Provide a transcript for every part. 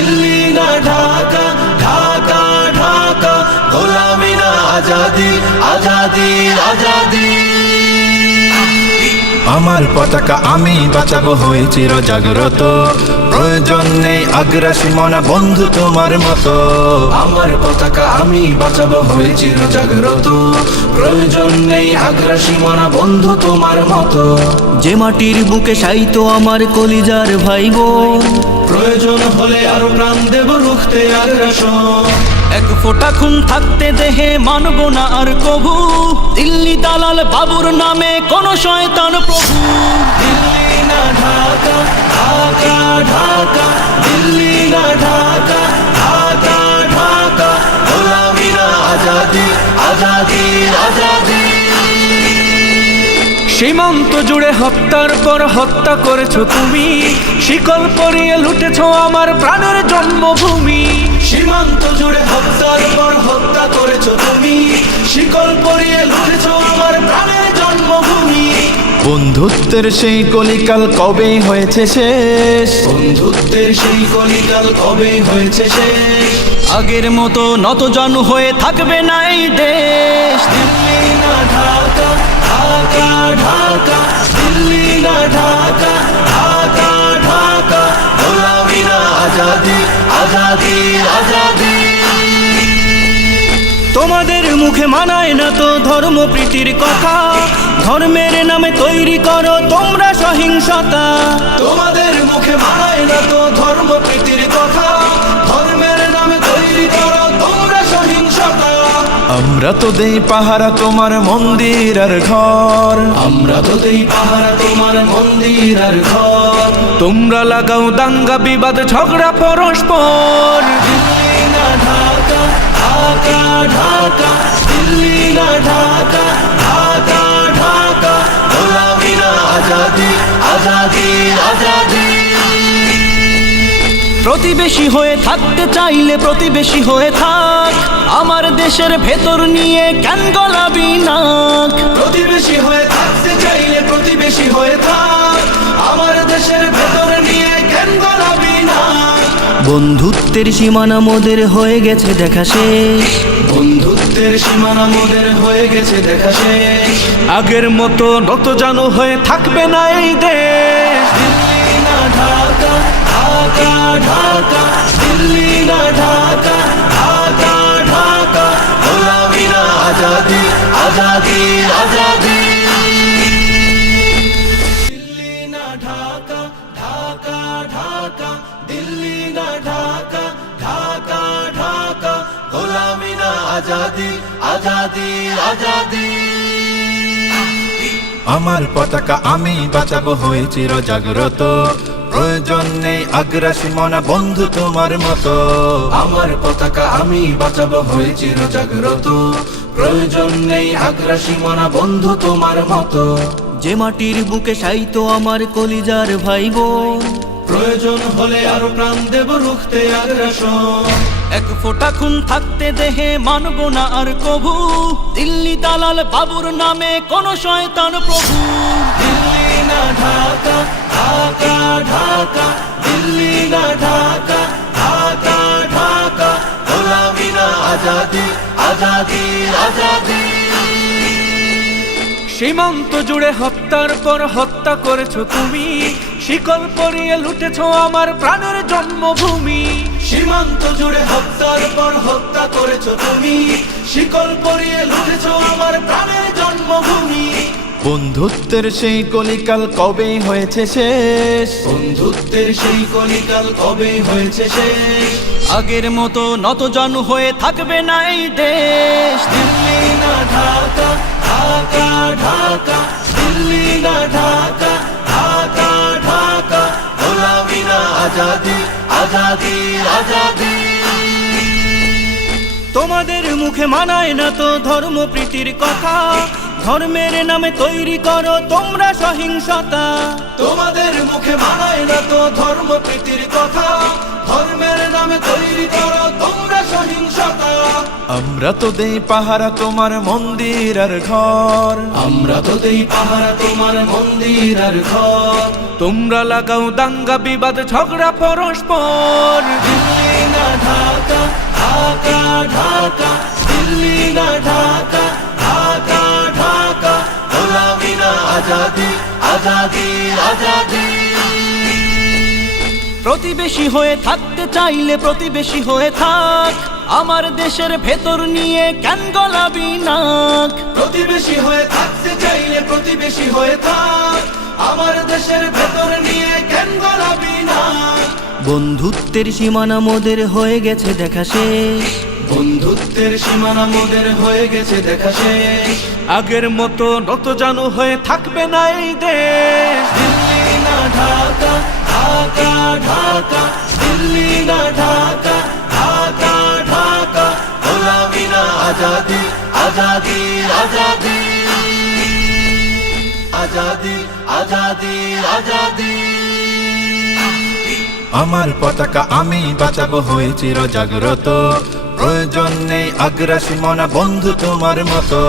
দিল্লি না ঢাকা, ঢাকা ঢাকা, গোলামি না আজাদি, আজাদি আজাদি। আমার পতাকা আমি বাঁচাবো হয়ে চির জাগ্রত, প্রয়োজন নেই আগ্রাসী মনা বন্ধু তোমার মতো। আমার পতাকা আমি বাঁচাবো হয়ে চির জাগ্রত, প্রয়োজন নেই আগ্রাসী মনা বন্ধু তোমার মতো। যে মাটির বুকে সাইতো আমার কলিজার ভাইবোন, প্রয়োজন হলে আরো প্রাণ দেব রুখতে আগ্রাসন। এক ফোঁটা খুন থাকতে দেহে মানব না আর কভু, দিল্লি দালাল বাবুর নামে কোন শয়তান প্রভু। দিল্লি না ঢাকা, ঢাকা ঢাকা, দিল্লি না ঢাকা, ঢাকা ঢাকা, গোলামি না আজাদি, আজাদি আজাদি। সীমান্ত জুড়ে হত্যার পর হত্যা করেছো তুমি, শিকল পরিয়ে লুটেছো আমার প্রাণের জন্মভূমি। সীমান্ত জুড়ে হত্যার পর হত্যা করেছো তুমি, শিকল পরিয়ে লুটেছো আমার প্রাণের জন্মভূমি। বন্ধুত্বের সেই কলিকাল কবে হয়েছে শেষ, বন্ধুত্বের সেই কলিকাল কবে হয়েছে শেষ। আগের মতো নতজানু হয়ে থাকবে না এই দেশ। দিল্লি না ঢাকা, ঢাকা ঢাকা, দিল্লি না ঢাকা, ঢাকা ঢাকা, গোলামি না আজাদি, আজাদি আজাদি। তোমাদের মুখে মানায় না তো ধর্ম প্রীতির কথা, ধর্মের নামে তৈরি করো তোমরা সহিংসতা। তোমাদের মুখে মানায় না তো ধর্ম প্রীতির কথা, ধর্মের নামে তৈরি করো তোমরা সহিংসতা। আমরা তো দেই পাহারা তোমার মন্দির আর ঘর, আমরা তো দেই পাহারা তোমার মন্দির আর ঘর। তোমরা লাগাও দাঙ্গা বিবাদ ঝগড়া পরস্পর। দিল্লি না ঢাকা, ঢাকা ঢাকা, দিল্লি না ঢাকা, ঢাকা ঢাকা, গোলামি না আজাদি, আজাদি আজাদি। প্রতিবেশী হয়ে থাকতে চাইলে প্রতিবেশী হয়ে থাক, আমার দেশের ভেতর নিয়ে কেন গলাবি নাক। প্রতিবেশী হয়ে থাকতে চাইলে প্রতিবেশী হয়ে থাক, আমার দেশের ভেতর নিয়ে কেন গলাবি না। বন্ধুত্বের সীমানা মোদের হয়ে গেছে দেখা শেষ, বন্ধুত্বের সীমানা মোদের হয়ে গেছে দেখা শেষ। আগের মতো নতজানু হয়ে থাকবে না এই দেশ। দিল্লি না ঢাকা, ঢাকা ঢাকা, দিল্লি না ঢাকা, ঢাকা ঢাকা, গোলামি না আজাদি, আজাদি আজাদি। দিল্লি না ঢাকা, ঢাকা ঢাকা, দিল্লি না ঢাকা, ঢাকা ঢাকা, গোলামি না আজাদি, আজাদি আজাদি। আমার পতাকা আমি বাঁচাবো হয়ে চির জাগ্রত, প্রয়োজন নেই আগ্রাসী মনা বন্ধু তোমার মতো। আমার পতাকা আমি বাঁচাবো হয়ে চির জাগ্রত, প্রয়োজন নেই আগ্রাসী মনা বন্ধু তোমার মতো। যে মাটির বুকে সাইতো আমার কলিজার ভাইবোন, প্রয়োজন হলে আরো প্রাণ দেব রুখতে আগ্রাসন। এক ফোঁটা খুন থাকতে দেহে মানব না আর কভু, দিল্লি দালাল বাবুর নামে কোন শয়তান প্রভু। দিল্লি না ঢাকা, ঢাকা ঢাকা, দিল্লি না ঢাকা, ঢাকা ঢাকা, গোলামি না আজাদি, আজাদি আজাদি। সীমান্ত জুড়ে হত্যার পর হত্যা করেছো তুমি, শিকল পরিয়ে লুটেছো আমার প্রাণের জন্মভূমি। সীমান্ত জুড়ে হত্যার পর হত্যা করেছো তুমি, শিকল পরিয়ে লুটেছো আমার প্রাণের জন্মভূমি। বন্ধুত্বের সেই কলিকাল কবে হয়েছে শেষ, বন্ধুত্বের সেই কলিকাল কবে হয়েছে শেষ। আগের মতো নতজানু হয়ে থাকবে না এই দেশ। দিল্লি না ঢাকা, ঢাকা ঢাকা, দিল্লি না ঢাকা, ঢাকা ঢাকা, গোলামি না আজাদি, আজাদি আজাদি। তোমাদের মুখে মানায় না তো ধর্ম প্রীতির কথা, ধর্মের নামে তৈরি করো তোমরা সহিংসতা। তোমাদের মুখে মানায় না তো ধর্ম প্রীতির কথা, ধর্মের নামে তৈরি করো তোমরা সহিংসতা। আমরা তো দেই পাহারা তোমার মন্দির আর ঘর, আমরা তো দেই পাহারা তোমার মন্দির আর ঘর। তোমরা লাগাও দাঙ্গা বিবাদ ঝগড়া পরস্পর। দিল্লি না ঢাকা, ঢাকা ঢাকা, দিল্লি না ঢাকা, ঢাকা ঢাকা, গোলামি না আজাদি, আজাদি আজাদি। প্রতিবেশী হয়ে থাকতে চাইলে প্রতিবেশী হয়ে থাক, আমার দেশের ভেতর নিয়ে কেন গলাবি নাক। প্রতিবেশী হয়ে থাকতে চাইলে প্রতিবেশী হয়ে থাক, আমার দেশের ভেতর নিয়ে কেন গলাবি না। বন্ধুত্বের সীমানা মোদের হয়ে গেছে দেখা শেষ, বন্ধুত্বের সীমানা মোদের হয়ে গেছে দেখা শেষ। আগের মতো নত জানু হয়ে থাকবে না এই দেশ। দিল্লি না ঢাকা, ঢাকা ঢাকা, দিল্লি না ঢাকা, ঢাকা ঢাকা, গোলামি না আজাদি, আজাদি আজাদি, আজাদি আজাদি আজাদি। আমার পতাকা আমি বাঁচাবো হয়ে চির জাগ্রত, প্রয়োজন নেই আগ্রাসী মনা বন্ধু তোমার মতো।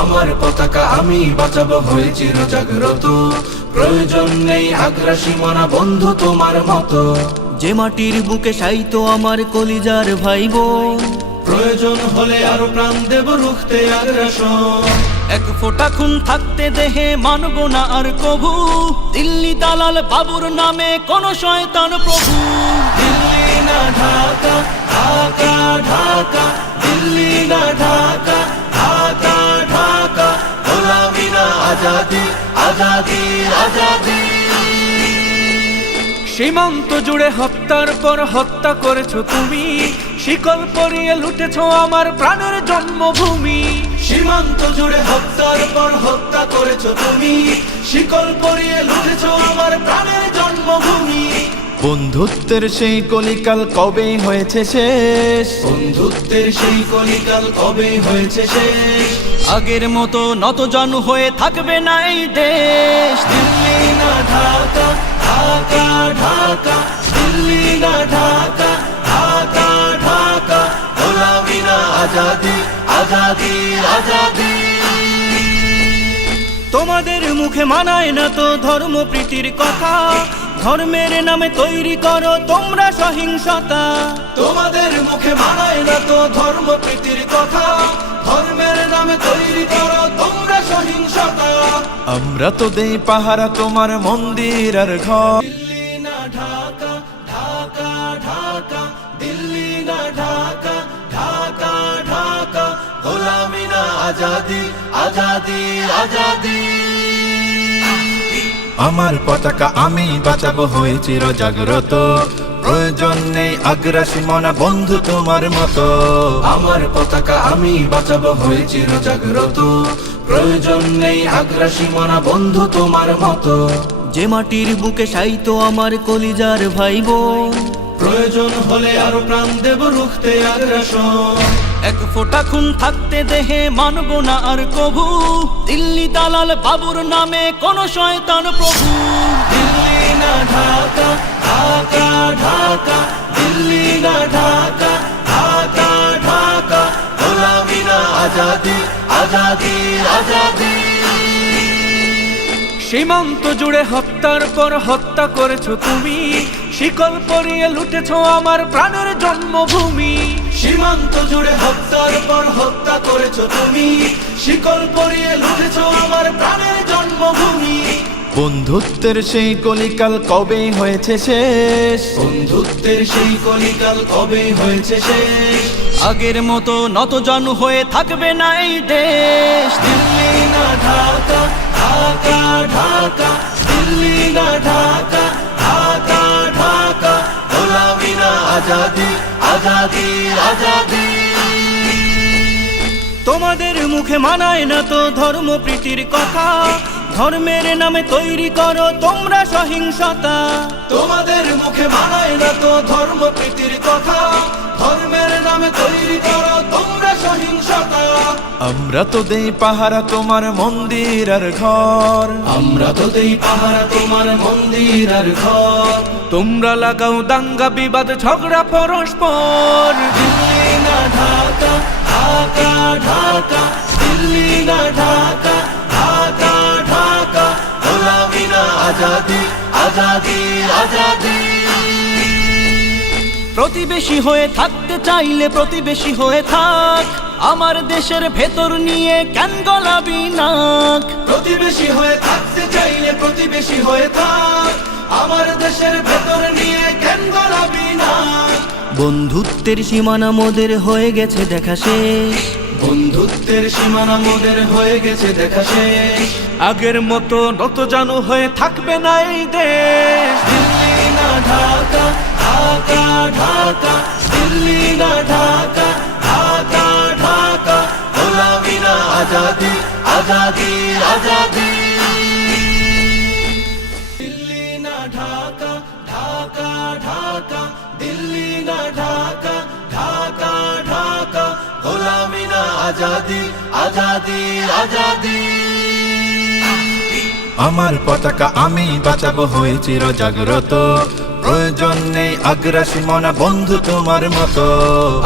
আমার পতাকা আমি বাঁচাবো হয়ে চির জাগ্রত, প্রয়োজন নেই আগ্রাসী মনা বন্ধু তোমার মতো। যে মাটির বুকে সাইতো আমার কলিজার ভাইবোন, প্রয়োজন হলে আরো প্রাণ দেব রুখতে আগ্রাসন। এক ফোঁটা খুন থাকতে দেহে মানব না আর কভু, দিল্লি দালাল বাবুর নামে কোন শয়তান প্রভু। দিল্লি না ঢাকা, ঢাকা ঢাকা, দিল্লি না ঢাকা, ঢাকা ঢাকা, গোলামি না আজাদি, আজাদি আজাদি। সীমান্ত জুড়ে হত্যার পর হত্যা করেছো তুমি, শিকল পরিয়ে লুটেছো আমার প্রাণের জন্মভূমি। সীমান্ত জুড়ে হত্যার পর হত্যা করেছো তুমি, শিকল পরিয়ে লুটেছো আমার প্রাণের জন্মভূমি। বন্ধুত্বের সেই কলিকাল কবেই হয়েছে শেষ, বন্ধুত্বের সেই কলিকাল কবে হয়েছে শেষ। আগের মতো নত জানু হয়ে থাকবে না এই দেশ। দিল্লি না ঢাকা, ঢাকা ঢাকা, দিল্লি না ঢাকা, ঢাকা ঢাকা, গোলামি না আজাদি, আজাদি আজাদি। তোমাদের মুখে মানায় না তো ধর্ম প্রীতির কথা, ধর্মের নামে তৈরি করো তোমরা সহিংসতা। তোমাদের মুখে মানায় না তো ধর্ম প্রীতির কথা, ধর্মের নামে তৈরি করো তোমরা সহিংসতা। আমরা তো দেই পাহারা তোমার মন্দির আর ঘর। দিল্লি না ঢাকা, ঢাকা ঢাকা, দিল্লি না ঢাকা, ঢাকা ঢাকা, গোলামি না আজাদি, আজাদি আজাদি। আমার পতাকা আমি বাঁচাবো হয়ে চির জাগ্রত, প্রয়োজন নেই আগ্রাসী মনা বন্ধু তোমার মতো। আমার পতাকা আমি বাঁচাবো হয়ে চির জাগ্রত, প্রয়োজন নেই আগ্রাসী মনা বন্ধু তোমার মতো। যে মাটির বুকে সাইতো আমার কলিজার ভাইবোন, প্রয়োজন হলে আরো প্রাণ দেব রুখতে আগ্রাসন। এক ফোঁটা খুন থাকতে দেহে মানব না আর কভু, দিল্লি দালাল বাবুর নামে কোন শয়তান প্রভু। দিল্লি না ঢাকা, ঢাকা ঢাকা, দিল্লি না ঢাকা, ঢাকা ঢাকা, গোলামি না আজাদি, আজাদি আজাদি। সীমান্ত জুড়ে হত্যার পর হত্যা করেছো তুমি, শিকল পরিয়ে লুটেছো আমার প্রাণের জন্মভূমি। সীমান্ত জুড়ে হত্যার পর হত্যা করেছো তুমি, শিকল পরিয়ে লুটেছো আমার প্রাণের জন্মভূমি। বন্ধুত্বের সেই কলিকাল কবেই হয়েছে শেষ, বন্ধুত্বের সেই কলিকাল কবে হয়েছে শেষ। আগের মতো নত জানু হয়ে থাকবে না এই দেশ। দিল্লি না ঢাকা, ঢাকা ঢাকা, দিল্লি না ঢাকা, ঢাকা ঢাকা, গোলামি না আজাদি, আজাদি আজাদি। তোমাদের মুখে মানায় না তো ধর্ম প্রীতির কথা, ধর্মের নামে তৈরি করো তোমরা সহিংসতা। তোমাদের মুখে মানায় না তো ধর্ম প্রীতির কথা, ধর্মের নামে তৈরি করো তোমরা সহিংসতা। আমরা তো দেই পাহারা তোমার মন্দির আর ঘর। আমরা তো দেই পাহারা তোমার মন্দির আর ঘর। তোমরা লাগাও দাঙ্গা বিবাদ ঝগড়া পরস্পর। দিল্লি না ঢাকা, ঢাকা ঢাকা, দিল্লি না ঢাকা, ঢাকা ঢাকা, গোলামি না না আজাদি আজাদি আজাদি। প্রতিবেশী হয়ে থাকতে চাইলে প্রতিবেশী হয়ে থাক, আমার দেশের ভেতর নিয়ে কেন গলাবি নাক। প্রতিবেশী হয়ে থাকতে চাইলে প্রতিবেশী হয়ে থাক, আমার দেশের ভেতর নিয়ে কেন গলাবি না। বন্ধুত্বের সীমানা মোদের হয়ে গেছে দেখা শেষ, বন্ধুত্বের সীমানা মোদের হয়ে গেছে দেখা শেষ। আগের মতো নত জানু হয়ে থাকবে না এই দেশ। দিল্লি না ঢাকা, ঢাকা ঢাকা, দিল্লি না ঢাকা, ঢাকা ঢাকা, গোলামি না আজাদি আজাদি আজাদি। দিল্লি না ঢাকা, ঢাকা ঢাকা, দিল্লি না ঢাকা, ঢাকা ঢাকা, গোলামি না আজাদি আজাদি আজাদি। আমার পতাকা আমি বাঁচাবো হয়ে চির জাগ্রত, প্রয়োজন নেই আগ্রাসী মনা বন্ধু তোমার মতো।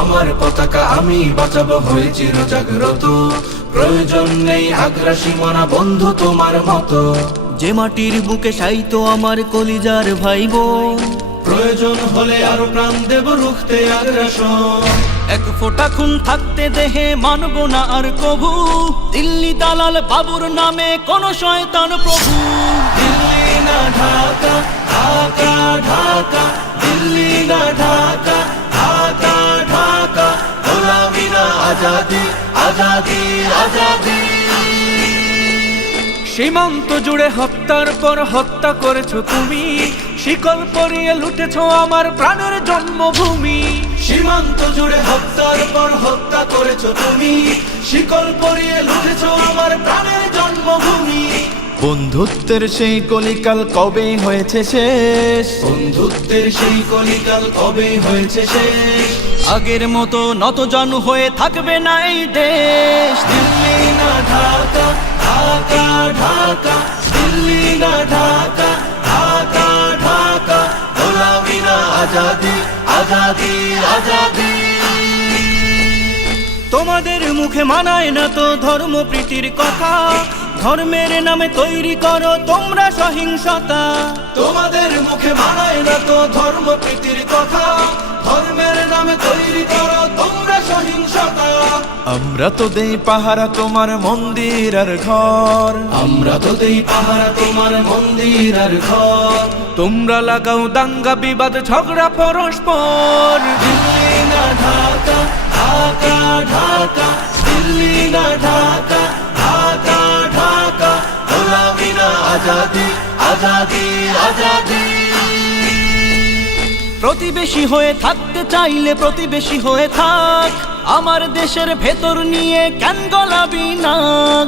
আমার পতাকা আমি বাঁচাবো হয়ে চির জাগ্রত, প্রয়োজন নেই আগ্রাসী মনা বন্ধু তোমার মতো। যে মাটির বুকে সাইতো আমার কলিজার ভাইবো, প্রয়োজন হলে আরো প্রাণ দেব রুখতে আগ্রাসন। এক ফোঁটা খুন থাকতে দেহে মানব না আর কভু, দিল্লি দালাল বাবুর নামে কোন শয়তান প্রভু। দিল্লি না ঢাকা, ঢাকা ঢাকা, দিল্লি না ঢাকা, ঢাকা ঢাকা, গোলামি না আজাদি আজাদি আজাদি। সীমান্ত জুড়ে হত্যার পর হত্যা করেছো তুমি, শিকল পরিয়ে লুটেছো আমার প্রাণের জন্মভূমি। সীমান্ত জুড়ে হত্যার পর হত্যা করেছো তুমি, শিকল পরিয়ে লুটেছো আমার প্রাণের জন্মভূমি। বন্ধুত্বের সেই কলিকাল কবে হয়েছে শেষ, বন্ধুত্বের সেই কলিকাল কবে হয়েছে শেষ। আগের মতো নত জানু হয়ে থাকবে না এই দেশ। দিল্লি না ঢাকা, ঢাকা ঢাকা, দিল্লি না ঢাকা, ঢাকা ঢাকা, গোলামি না আজাদি আজাদি আজাদি। তোমাদের মুখে মানায় না তো ধর্ম প্রীতির কথা, ধর্মের নামে তৈরি করো তোমরা সহিংসতা। তোমাদের মুখে মানায় না তো ধর্ম প্রীতির কথা, ধর্মের নামে তৈরি করো তোমরা সহিংসতা। আমরা তো দেই পাহারা তোমার মন্দির আর ঘর, আমরা তো দেই পাহারা তোমার মন্দির আর ঘর। তোমরা লাগাও দাঙ্গা বিবাদ ঝগড়া পরস্পর। দিল্লি না ঢাকা, ঢাকা ঢাকা, দিল্লি না ঢাকা, ঢাকা ঢাকা, গোলামি না আজাদি আজাদি আজাদি। প্রতিবেশী হয়ে থাকতে চাইলে প্রতিবেশী হয়ে থাক, আমার দেশের ভেতর নিয়ে কেন গলাবি নাক।